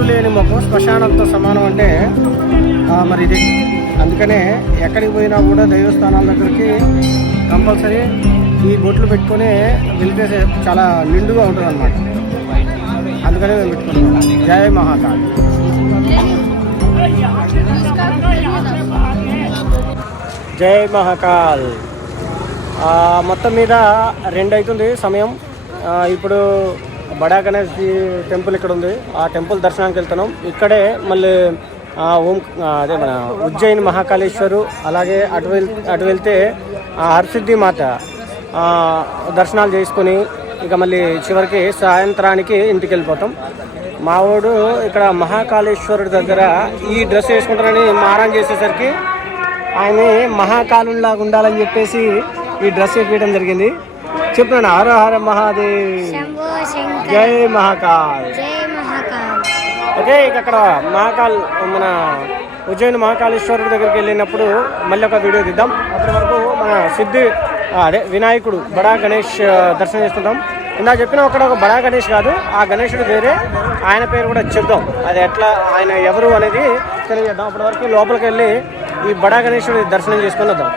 అంతులేని మొక్క శ్మశానంతో సమానం అంటే మరి ఇది. అందుకనే ఎక్కడికి పోయినా కూడా దైవస్థానాల దగ్గరికి కంపల్సరీ ఈ బొట్లు పెట్టుకొని వెళ్తే చాలా నిండుగా ఉంటుంది అన్నమాట. అందుకనే మేము పెట్టుకుంటున్నాం. జై మహాకాల్. జై మహాకాల్. మొత్తం మీద 2 అవుతుంది సమయం. ఇప్పుడు బడా గణేష్ టెంపుల్ ఇక్కడ ఉంది. ఆ టెంపుల్ దర్శనానికి వెళ్తున్నాం. ఇక్కడే మళ్ళీ అదే మన ఉజ్జయిని మహాకాళేశ్వరు, అలాగే అటు వెళ్తే హర్సిద్ధి మాత దర్శనాలు చేసుకొని ఇక మళ్ళీ చివరికి సాయంత్రానికి ఇంటికి వెళ్ళిపోతాం. మావాడు ఇక్కడ మహాకాళేశ్వరుడి దగ్గర ఈ డ్రెస్ వేసుకుంటారని మారం చేసేసరికి ఆయన మహాకాలులాగా ఉండాలని చెప్పేసి ఈ డ్రెస్ వేయడం జరిగింది. చెప్తున్నాను, హర హర మహాదేవ్, జై మహాకాల్. ఓకే, ఇక అక్కడ మహాకాల్ మన ఉజ్జయిని మహాకాళేశ్వరుడి దగ్గరికి వెళ్ళినప్పుడు మళ్ళీ ఒక వీడియో తీద్దాం. అప్పటి వరకు మన అదే వినాయకుడు బడా గణేష్ దర్శనం చేసుకుంటాం. ఇందాక చెప్పిన అక్కడ ఒక బడా గణేష్ కాదు, ఆ గణేశుడు వేరే, ఆయన పేరు కూడా చెప్దాం. అది ఎట్లా, ఆయన ఎవరు అనేది తెలియజేద్దాం. అప్పటి వరకు లోపలికి వెళ్ళి ఈ బడా గణేశుడి దర్శనం చేసుకొని వద్దాం.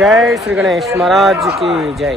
జై శ్రీ గణేష్ మహారాజ్కి జై.